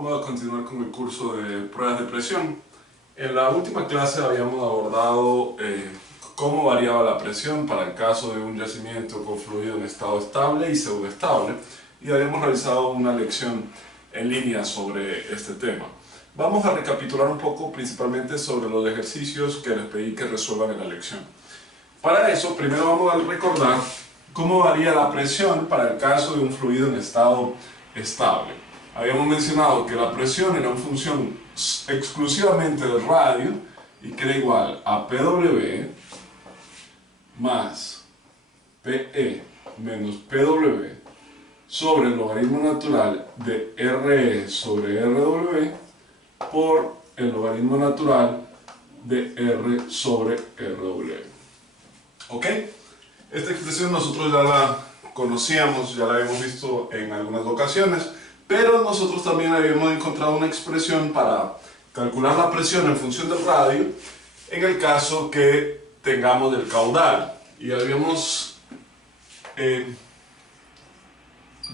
Vamos a continuar con el curso de pruebas de presión. En la última clase habíamos abordado cómo variaba la presión para el caso de un yacimiento con fluido en estado estable y pseudoestable, y habíamos realizado una lección en línea sobre este tema. Vamos a recapitular un poco principalmente sobre los ejercicios que les pedí que resuelvan en la lección. Para eso, primero vamos a recordar cómo varía la presión para el caso de un fluido en estado estable. Habíamos mencionado que la presión era una función exclusivamente del radio y que era igual a PW más PE menos PW sobre el logaritmo natural de RE sobre RW por el logaritmo natural de R sobre RW. ¿Ok? Esta expresión nosotros ya la conocíamos, ya la habíamos visto en algunas ocasiones, pero nosotros también habíamos encontrado una expresión para calcular la presión en función del radio en el caso que tengamos el caudal. Y habíamos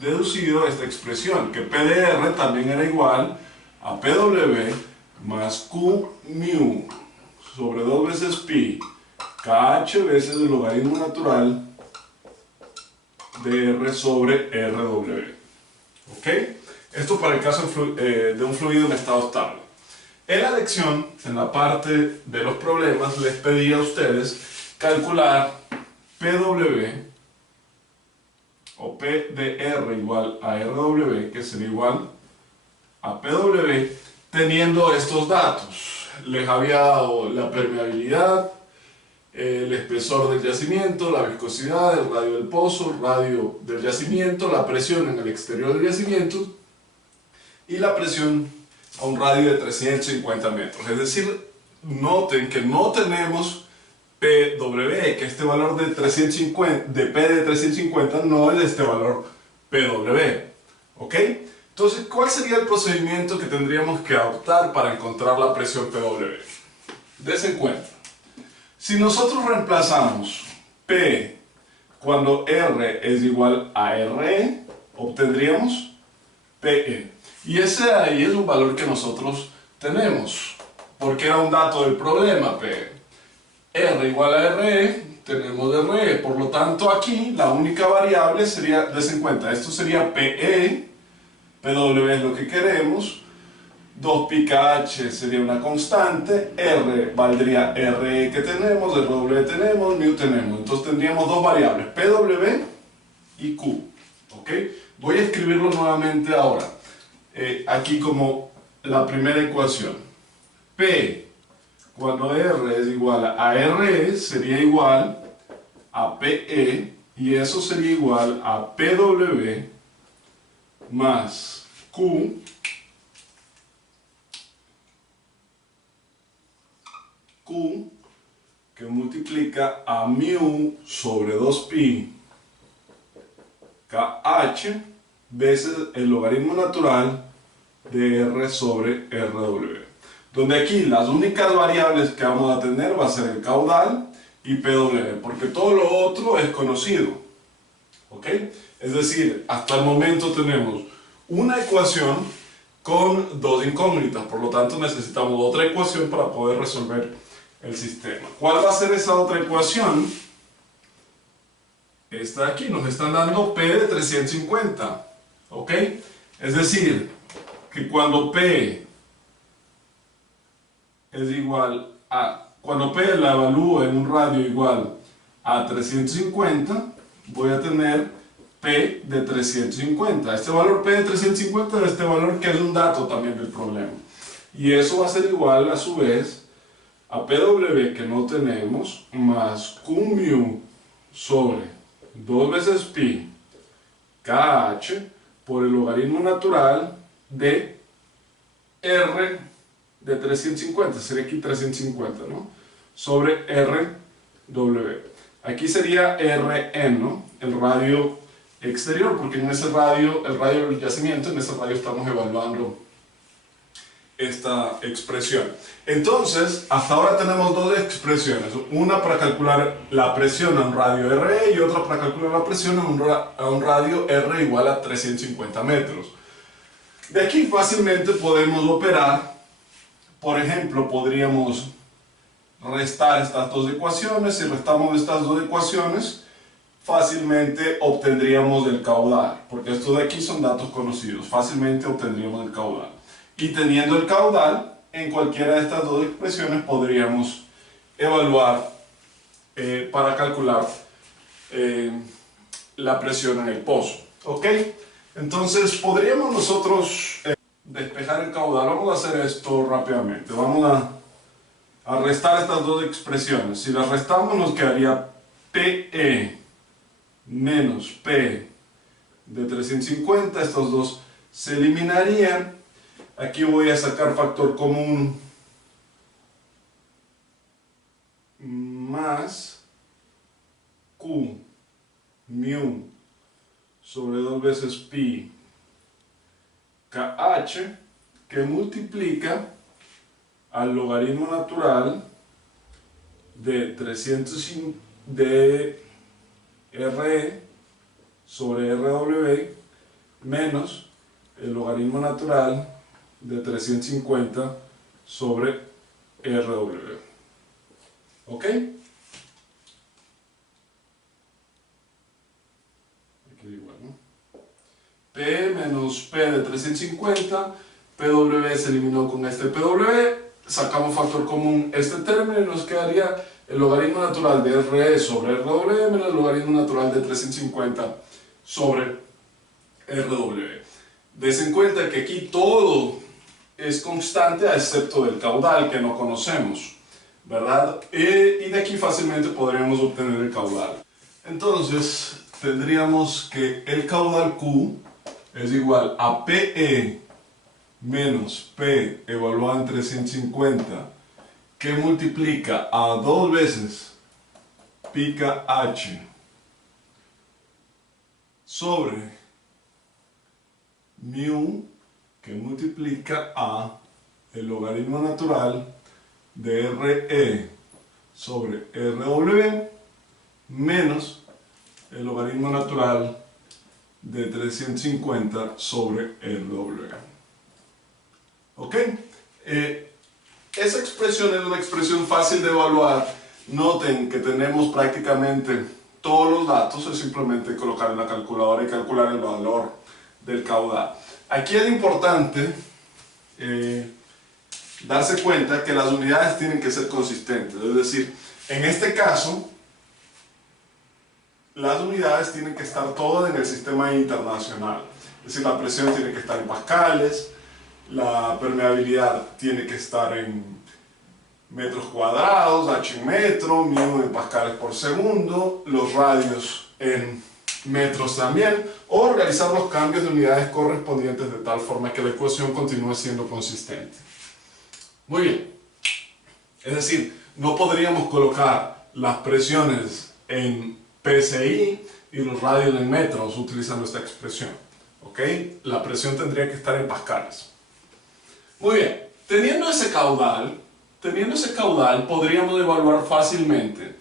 deducido esta expresión, que PdR también era igual a PW más Q mu sobre 2 veces pi KH veces el logaritmo natural de R sobre RW. ¿Ok? Esto para el caso de un fluido en estado estable. En la lección, en la parte de los problemas, les pedí a ustedes calcular PW o P de R igual a RW, que sería igual a PW, teniendo estos datos. Les había dado la permeabilidad, el espesor del yacimiento, la viscosidad, el radio del pozo, el radio del yacimiento, la presión en el exterior del yacimiento y la presión a un radio de 350 metros. Es decir, noten que no tenemos PW, que este valor de, 350, de P de 350 no es este valor PW. ¿Ok? Entonces, ¿cuál sería el procedimiento que tendríamos que adoptar para encontrar la presión PW? Dense en cuenta. Si nosotros reemplazamos P cuando R es igual a RE, obtendríamos PE. Y ese ahí es un valor que nosotros tenemos, porque era un dato del problema, P. R igual a RE, tenemos RE, por lo tanto aquí la única variable sería, dense en cuenta, esto sería PE, PW es lo que queremos, 2 pi KH sería una constante, R valdría RE que tenemos, RW tenemos, mu tenemos, entonces tendríamos dos variables, PW y Q. ¿Ok? Voy a escribirlo nuevamente ahora, aquí como la primera ecuación. P cuando R es igual a RE sería igual a PE, y eso sería igual a PW más Q que multiplica a mu sobre 2pi KH veces el logaritmo natural de R sobre RW. Donde aquí las únicas variables que vamos a tener va a ser el caudal y PW, porque todo lo otro es conocido. ¿Ok? Es decir, hasta el momento tenemos una ecuación con dos incógnitas, por lo tanto necesitamos otra ecuación para poder resolver el sistema. ¿Cuál va a ser esa otra ecuación? Esta de aquí, nos están dando P de 350. ¿Ok? Es decir, que cuando P es igual a, cuando P la evalúo en un radio igual a 350, voy a tener P de 350. Este valor P de 350 es este valor que es un dato también del problema. Y eso va a ser igual a su vez a PW, que no tenemos, más Q mu sobre 2 veces pi KH por el logaritmo natural de R de 350, sería aquí 350, ¿no? Sobre RW. Aquí sería RN, ¿no? El radio exterior, porque en ese radio, el radio del yacimiento, en ese radio estamos evaluando esta expresión. Entonces, hasta ahora tenemos dos expresiones, una para calcular la presión a un radio RE y otra para calcular la presión a un radio R igual a 350 metros. De aquí fácilmente podemos operar. Por ejemplo, podríamos restar estas dos ecuaciones. Si restamos estas dos ecuaciones, fácilmente obtendríamos el caudal, porque estos de aquí son datos conocidos. Fácilmente obtendríamos el caudal. Y teniendo el caudal, en cualquiera de estas dos expresiones podríamos evaluar para calcular la presión en el pozo. ¿Ok? Entonces podríamos nosotros despejar el caudal. Vamos a hacer esto rápidamente. Vamos a restar estas dos expresiones. Si las restamos nos quedaría PE menos P de 350. Estos dos se eliminarían. Aquí voy a sacar factor común más Q mu sobre 2 veces pi KH, que multiplica al logaritmo natural de 305 de RE sobre RW menos el logaritmo natural de 350 sobre RW. ¿Ok? Aquí igual, ¿no? P menos P de 350, PW se eliminó con este PW, sacamos factor común este término y nos quedaría el logaritmo natural de RE sobre RW menos el logaritmo natural de 350 sobre RW. Des en cuenta que aquí todo es constante excepto del caudal que no conocemos, ¿verdad? Y de aquí fácilmente podríamos obtener el caudal. Entonces tendríamos que el caudal Q es igual a PE menos P evaluado en 350, que multiplica a 2 veces pi KH sobre mu, que multiplica a el logaritmo natural de RE sobre RW menos el logaritmo natural de 350 sobre RW. ¿Ok? Esa expresión es una expresión fácil de evaluar. Noten que tenemos prácticamente todos los datos, es simplemente colocar en la calculadora y calcular el valor del caudal. Aquí es importante darse cuenta que las unidades tienen que ser consistentes, es decir, en este caso las unidades tienen que estar todas en el sistema internacional, es decir, la presión tiene que estar en pascales, la permeabilidad tiene que estar en metros cuadrados, H en metro, μ en pascales por segundo, los radios en metros también, o realizar los cambios de unidades correspondientes de tal forma que la ecuación continúe siendo consistente. Muy bien, es decir, no podríamos colocar las presiones en PSI y los radios en metros utilizando esta expresión, ¿ok? La presión tendría que estar en pascales. Muy bien, teniendo ese caudal podríamos evaluar fácilmente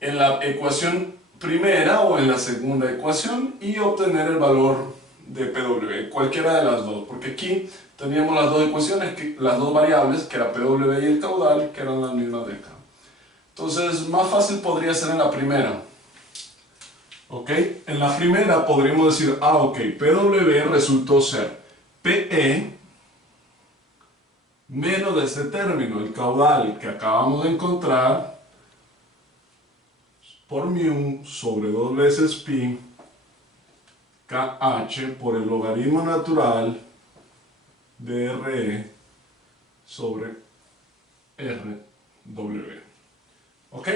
en la ecuación primera o en la segunda ecuación y obtener el valor de PW, cualquiera de las dos, porque aquí teníamos las dos ecuaciones, las dos variables, que era PW y el caudal, que eran las mismas de acá. Entonces, más fácil podría ser en la primera. ¿Ok? En la primera podríamos decir, ok, PW resultó ser PE menos de este término, el caudal que acabamos de encontrar, por mu sobre 2 veces pi KH por el logaritmo natural de RE sobre RW. ¿Ok?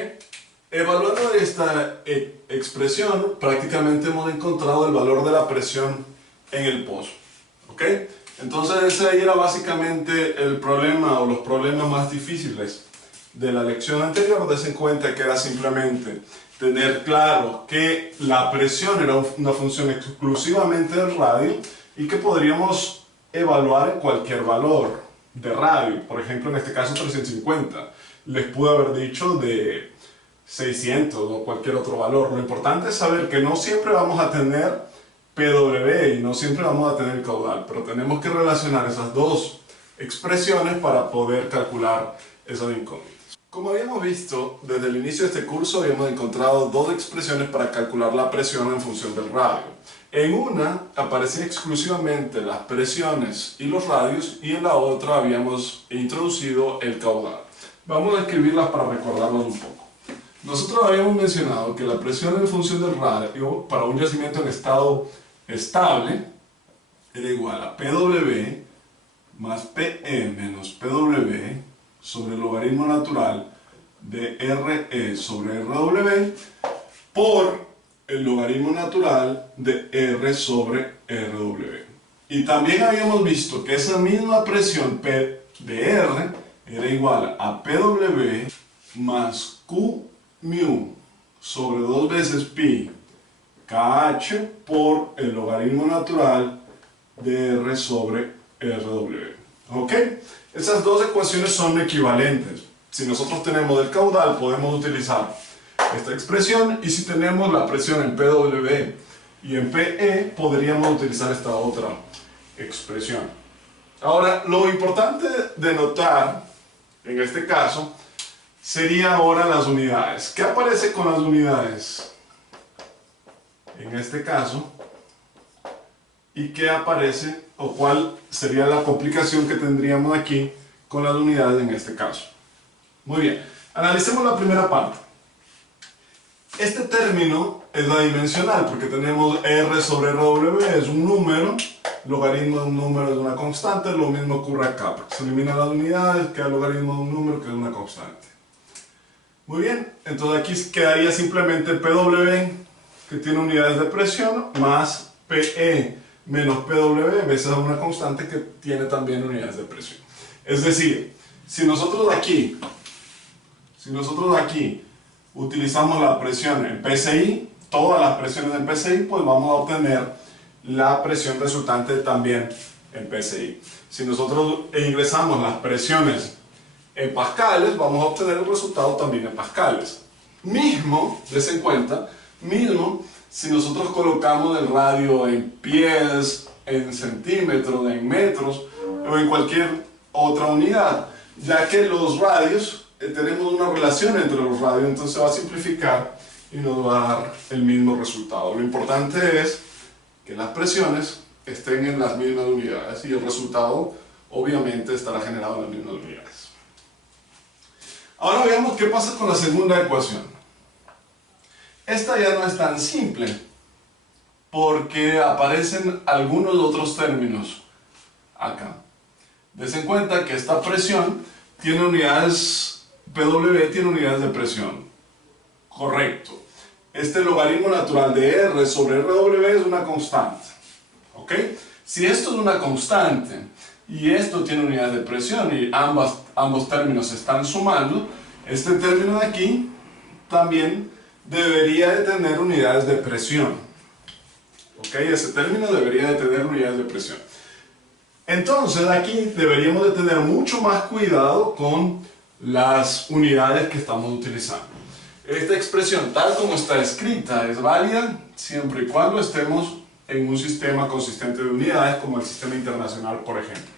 Evaluando esta expresión, prácticamente hemos encontrado el valor de la presión en el pozo. ¿Ok? Entonces ese ahí era básicamente el problema o los problemas más difíciles de la lección anterior. Des en cuenta que era simplemente tener claro que la presión era una función exclusivamente del radio y que podríamos evaluar en cualquier valor de radio. Por ejemplo, en este caso 350. Les pude haber dicho de 600 o cualquier otro valor. Lo importante es saber que no siempre vamos a tener PW y no siempre vamos a tener caudal, pero tenemos que relacionar esas dos expresiones para poder calcular esas incógnitas. Como habíamos visto, desde el inicio de este curso habíamos encontrado dos expresiones para calcular la presión en función del radio. En una aparecían exclusivamente las presiones y los radios y en la otra habíamos introducido el caudal. Vamos a escribirlas para recordarlas un poco. Nosotros habíamos mencionado que la presión en función del radio para un yacimiento en estado estable era igual a PW más PE menos PW sobre el logaritmo natural de RE sobre RW por el logaritmo natural de R sobre RW. Y también habíamos visto que esa misma presión P de R era igual a PW más Q mu sobre 2 veces pi KH por el logaritmo natural de R sobre RW. ¿Ok? Esas dos ecuaciones son equivalentes. Si nosotros tenemos el caudal, podemos utilizar esta expresión, y si tenemos la presión en PW y en PE, podríamos utilizar esta otra expresión. Ahora, lo importante de notar en este caso sería ahora las unidades. ¿Qué aparece con las unidades en este caso? ¿Y qué aparece o cuál sería la complicación que tendríamos aquí con las unidades en este caso? Muy bien, analicemos la primera parte. Este término es la dimensional porque tenemos R sobre RW, es un número, logaritmo de un número es una constante, lo mismo ocurre acá, porque se eliminan las unidades, queda el logaritmo de un número que es una constante. Muy bien, entonces aquí quedaría simplemente PW, que tiene unidades de presión, más PE menos PW veces una constante que tiene también unidades de presión. Es decir, si nosotros aquí utilizamos la presión en PSI, todas las presiones en PSI, pues vamos a obtener la presión resultante también en PSI. Si nosotros ingresamos las presiones en pascales, vamos a obtener el resultado también en pascales. Mismo, des en cuenta, si nosotros colocamos el radio en pies, en centímetros, en metros o en cualquier otra unidad, ya que los radios, tenemos una relación entre los radios, entonces se va a simplificar y nos va a dar el mismo resultado. Lo importante es que las presiones estén en las mismas unidades y el resultado obviamente estará generado en las mismas unidades. Ahora veamos qué pasa con la segunda ecuación. Esta ya no es tan simple porque aparecen algunos otros términos acá. Des en cuenta que esta presión tiene unidades, PW tiene unidades de presión. Correcto. Este logaritmo natural de R sobre RW es una constante. ¿Ok? Si esto es una constante y esto tiene unidades de presión y ambos términos se están sumando, este término de aquí también debería de tener unidades de presión. ¿Ok? Ese término debería de tener unidades de presión. Entonces aquí deberíamos de tener mucho más cuidado con las unidades que estamos utilizando. Esta expresión tal como está escrita es válida siempre y cuando estemos en un sistema consistente de unidades como el sistema internacional, por ejemplo.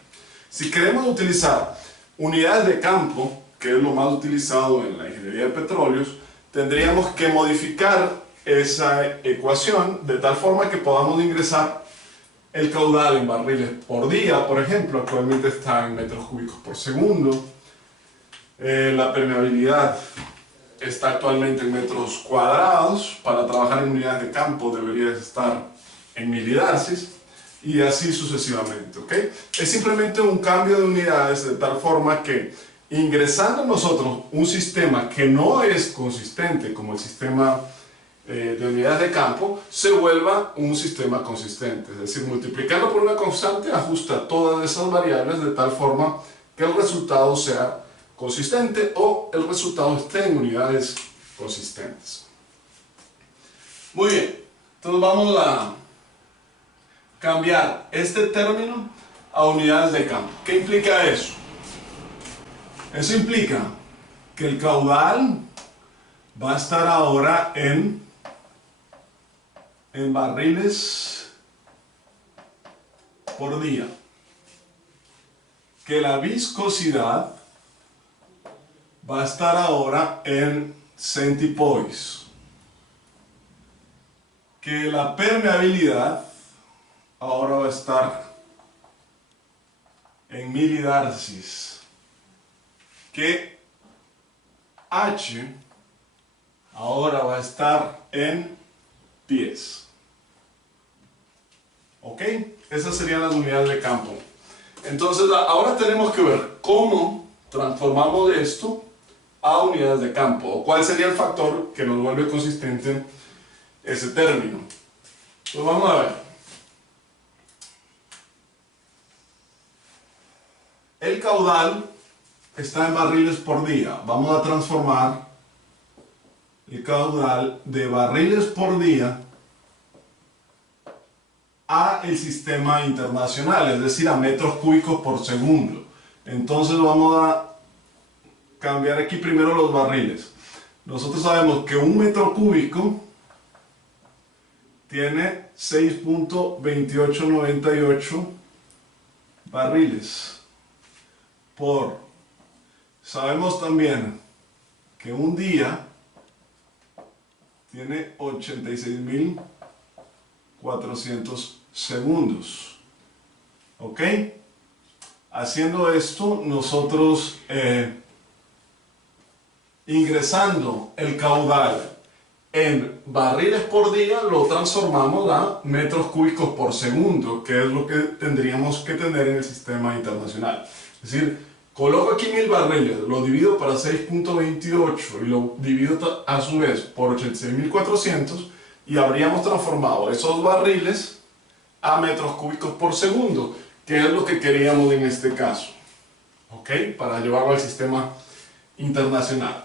Si queremos utilizar unidades de campo, que es lo más utilizado en la ingeniería de petróleos, tendríamos que modificar esa ecuación de tal forma que podamos ingresar el caudal en barriles por día, por ejemplo, actualmente está en metros cúbicos por segundo. La permeabilidad está actualmente en metros cuadrados. Para trabajar en unidades de campo debería estar en milidarcis y así sucesivamente. ¿Okay? Es simplemente un cambio de unidades de tal forma que ingresando nosotros un sistema que no es consistente como el sistema de unidades de campo, se vuelva un sistema consistente. Es decir, multiplicarlo por una constante ajusta todas esas variables de tal forma que el resultado sea consistente o el resultado esté en unidades consistentes. Muy bien, entonces vamos a cambiar este término a unidades de campo. ¿Qué implica eso? Eso implica que el caudal va a estar ahora en barriles por día. Que la viscosidad va a estar ahora en centipoise. Que la permeabilidad ahora va a estar en milidarcis. Que H ahora va a estar en pies. ¿Ok? Esas serían las unidades de campo. Entonces ahora tenemos que ver cómo transformamos esto a unidades de campo, o cuál sería el factor que nos vuelve consistente ese término. Pues vamos a ver. El caudal está en barriles por día. Vamos a transformar el caudal de barriles por día a el sistema internacional, es decir, a metros cúbicos por segundo. Entonces vamos a cambiar aquí primero los barriles. Nosotros sabemos que un metro cúbico tiene 6.2898 barriles por. Sabemos también que un día tiene 86.400 segundos. ¿Ok? Haciendo esto, nosotros ingresando el caudal en barriles por día, lo transformamos a metros cúbicos por segundo, que es lo que tendríamos que tener en el sistema internacional. Es decir, coloco aquí 1000 barriles, lo divido para 6.28 y lo divido a su vez por 86.400 y habríamos transformado esos barriles a metros cúbicos por segundo, que es lo que queríamos en este caso. ¿Ok? Para llevarlo al sistema internacional.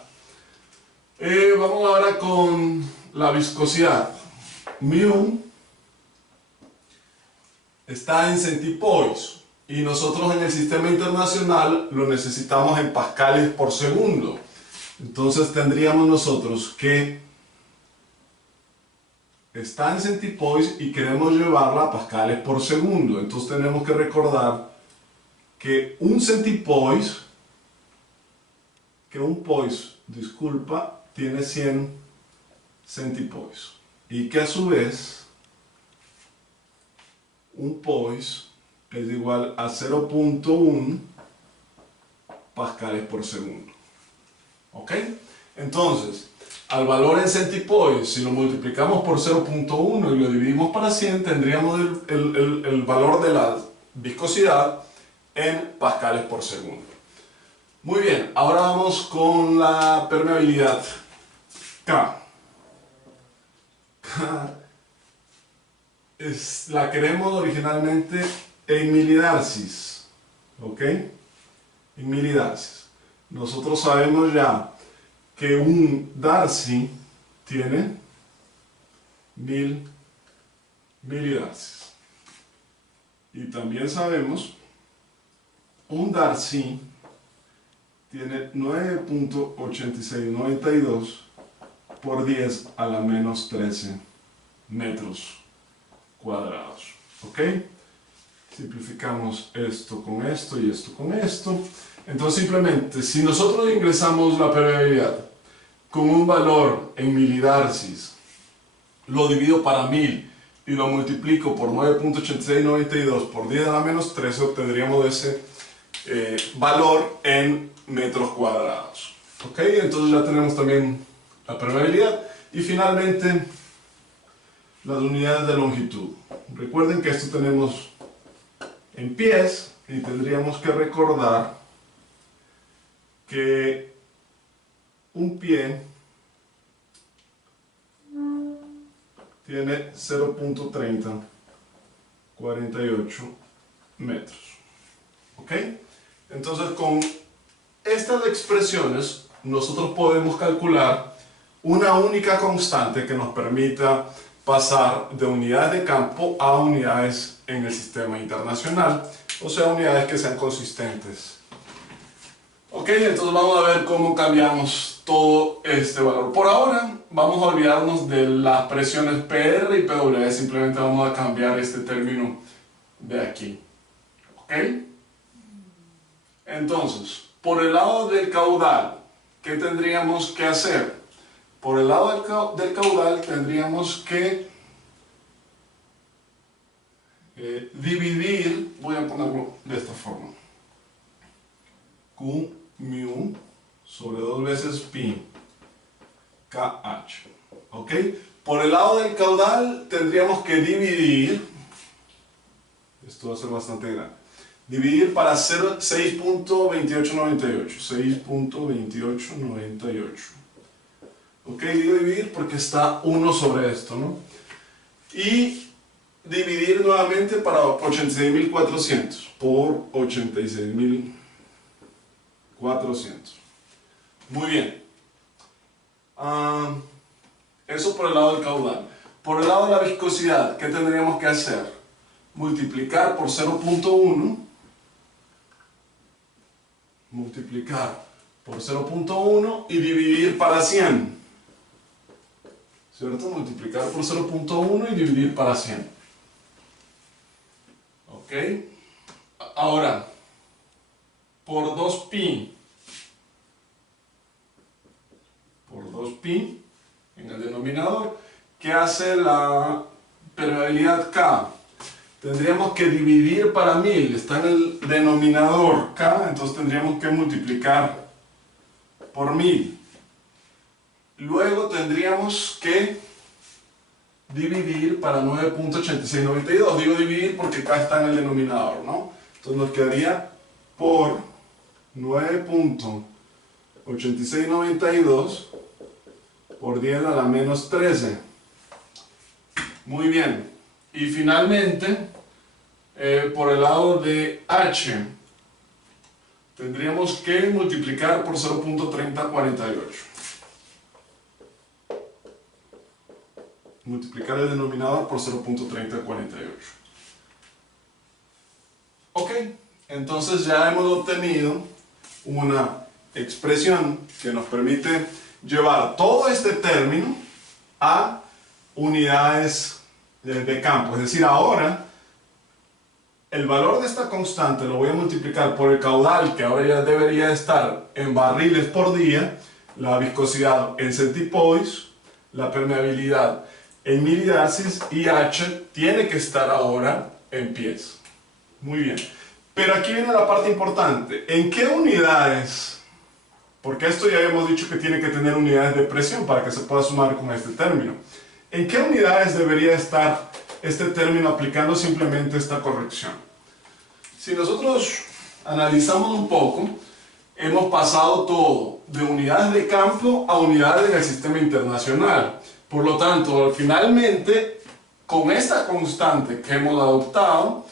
Vamos ahora con la viscosidad. Mu está en centipoise y nosotros en el sistema internacional lo necesitamos en pascales por segundo. Entonces tendríamos nosotros que está en centipoise y queremos llevarla a pascales por segundo. Entonces tenemos que recordar que un poise, disculpa, tiene 100 centipoise y que a su vez un poise es igual a 0.1 pascales por segundo. ¿Ok? Entonces, al valor en centipoise, si lo multiplicamos por 0.1 y lo dividimos para 100, tendríamos el valor de la viscosidad en pascales por segundo. Muy bien, ahora vamos con la permeabilidad. K. La queremos originalmente en milidarcis. ¿Ok? En milidarcis. Nosotros sabemos ya que un darcy tiene 1000 milidarcis. Y también sabemos un darcy tiene 9.8692 por 10 a la menos 13 metros cuadrados. ¿Ok? Simplificamos esto con esto y esto con esto. Entonces simplemente, si nosotros ingresamos la permeabilidad con un valor en milidarcis, lo divido para 1000 y lo multiplico por 9.8692 por 10 a la menos 13, obtendríamos ese valor en metros cuadrados. ¿Ok? Entonces ya tenemos también la permeabilidad y finalmente las unidades de longitud. Recuerden que esto tenemos en pies y tendríamos que recordar que un pie tiene 0.3048 metros. ¿Ok? Entonces con estas expresiones nosotros podemos calcular una única constante que nos permita pasar de unidades de campo a unidades en el sistema internacional, o sea, unidades que sean consistentes. Ok, entonces vamos a ver cómo cambiamos todo este valor. Por ahora vamos a olvidarnos de las presiones PR y PW, simplemente vamos a cambiar este término de aquí. ¿Ok? Entonces, por el lado del caudal, ¿qué tendríamos que hacer? Por el lado del caudal tendríamos que dividir, voy a ponerlo de esta forma, Q mu sobre 2 veces pi KH. ¿Ok? Por el lado del caudal tendríamos que dividir, esto va a ser bastante grande, dividir para 6.2898. 6.2898. ¿Ok? Digo dividir porque está 1 sobre esto, ¿no? Y dividir nuevamente para 86.400 por 86.400. Muy bien. Eso por el lado del caudal. Por el lado de la viscosidad, ¿qué tendríamos que hacer? Multiplicar por 0.1. Multiplicar por 0.1 y dividir para 100. ¿Cierto? Multiplicar por 0.1 y dividir para 100. ¿Ok? Ahora, por 2pi. Por 2pi en el denominador. ¿Qué hace la permeabilidad K? Tendríamos que dividir para 1000. Está en el denominador K, entonces tendríamos que multiplicar por 1000. Luego tendríamos que dividir para 9.8692. Digo dividir porque acá está en el denominador, ¿no? Entonces nos quedaría por 9.8692 por 10 a la menos 13. Muy bien. Y finalmente, por el lado de H, tendríamos que multiplicar por 0.3048. Multiplicar el denominador por 0.3048. Ok, entonces ya hemos obtenido una expresión que nos permite llevar todo este término a unidades de campo. Es decir, ahora el valor de esta constante lo voy a multiplicar por el caudal, que ahora ya debería estar en barriles por día, la viscosidad en centipoise, la permeabilidad en milidarcies y H tiene que estar ahora en pies. Muy bien. Pero aquí viene la parte importante. ¿En qué unidades? Porque esto ya hemos dicho que tiene que tener unidades de presión para que se pueda sumar con este término. ¿En qué unidades debería estar este término aplicando simplemente esta corrección? Si nosotros analizamos un poco, hemos pasado todo de unidades de campo a unidades en el sistema internacional. Por lo tanto, finalmente, con esta constante que hemos adoptado,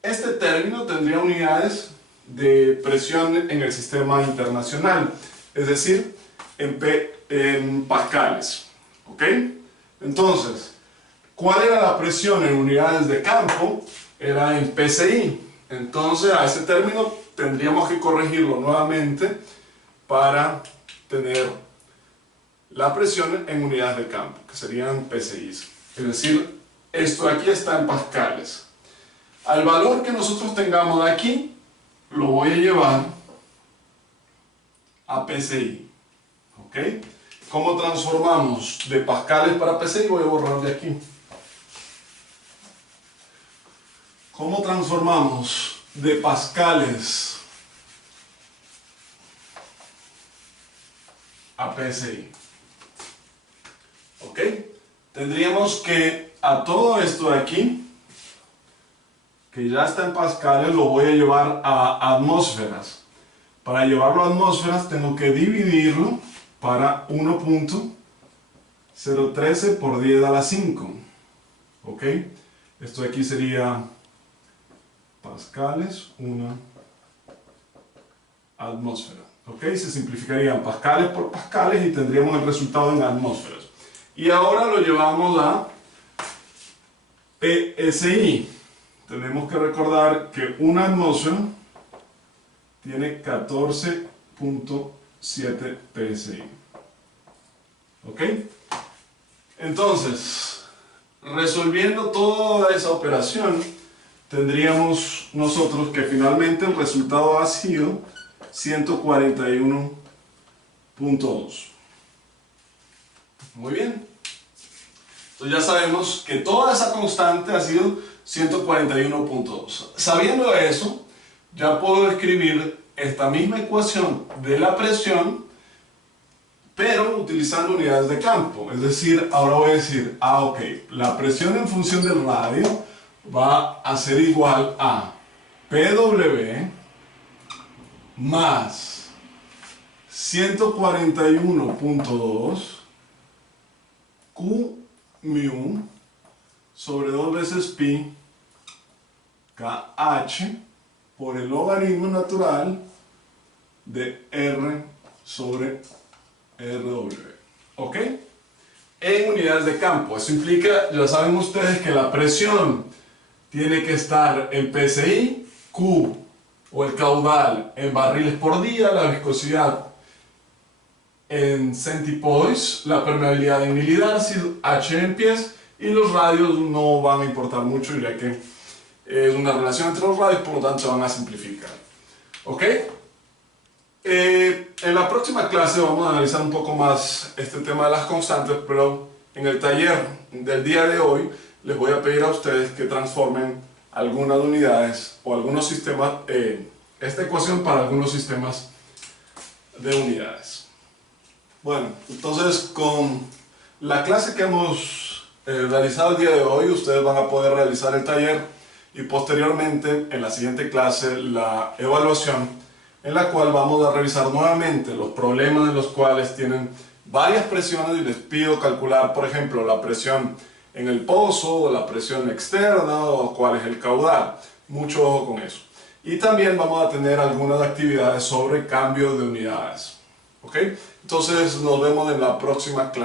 este término tendría unidades de presión en el sistema internacional, es decir, en pascales. ¿Ok? Entonces, ¿cuál era la presión en unidades de campo? Era en PSI. Entonces, a ese término tendríamos que corregirlo nuevamente para tener la presión en unidades de campo, que serían PSI. Es decir, esto de aquí está en pascales. Al valor que nosotros tengamos de aquí, lo voy a llevar a PSI. ¿Ok? ¿Cómo transformamos de pascales para PSI? Voy a borrar de aquí. ¿Cómo transformamos de pascales a PSI? ¿Ok? Tendríamos que a todo esto de aquí, que ya está en pascales, lo voy a llevar a atmósferas. Para llevarlo a atmósferas tengo que dividirlo para 1.013 por 10 a la 5. ¿Ok? Esto de aquí sería pascales, una atmósfera. ¿Ok? Se simplificarían pascales por pascales y tendríamos el resultado en atmósferas. Y ahora lo llevamos a PSI. Tenemos que recordar que una atmósfera tiene 14.7 PSI. ¿Ok? Entonces, resolviendo toda esa operación, tendríamos nosotros que finalmente el resultado ha sido 141.2. Muy bien. Entonces ya sabemos que toda esa constante ha sido 141.2. Sabiendo eso, ya puedo escribir esta misma ecuación de la presión, pero utilizando unidades de campo. Es decir, ahora voy a decir, ok, la presión en función del radio va a ser igual a PW más 141.2 Q mu sobre 2 veces pi KH por el logaritmo natural de R sobre RW. ¿Ok? En unidades de campo. Eso implica, ya saben ustedes, que la presión tiene que estar en PSI, Q o el caudal en barriles por día, la viscosidad en centipoise, la permeabilidad en milidarcy, H en pies, y los radios no van a importar mucho, ya que es una relación entre los radios, por lo tanto se van a simplificar. ¿Ok? En la próxima clase vamos a analizar un poco más este tema de las constantes, pero en el taller del día de hoy les voy a pedir a ustedes que transformen algunas unidades o algunos sistemas, esta ecuación para algunos sistemas de unidades. Bueno, entonces con la clase que hemos realizado el día de hoy, ustedes van a poder realizar el taller y posteriormente en la siguiente clase la evaluación, en la cual vamos a revisar nuevamente los problemas en los cuales tienen varias presiones y les pido calcular, por ejemplo, la presión en el pozo o la presión externa o cuál es el caudal. Mucho ojo con eso. Y también vamos a tener algunas actividades sobre cambio de unidades. ¿Ok? Entonces nos vemos en la próxima clase.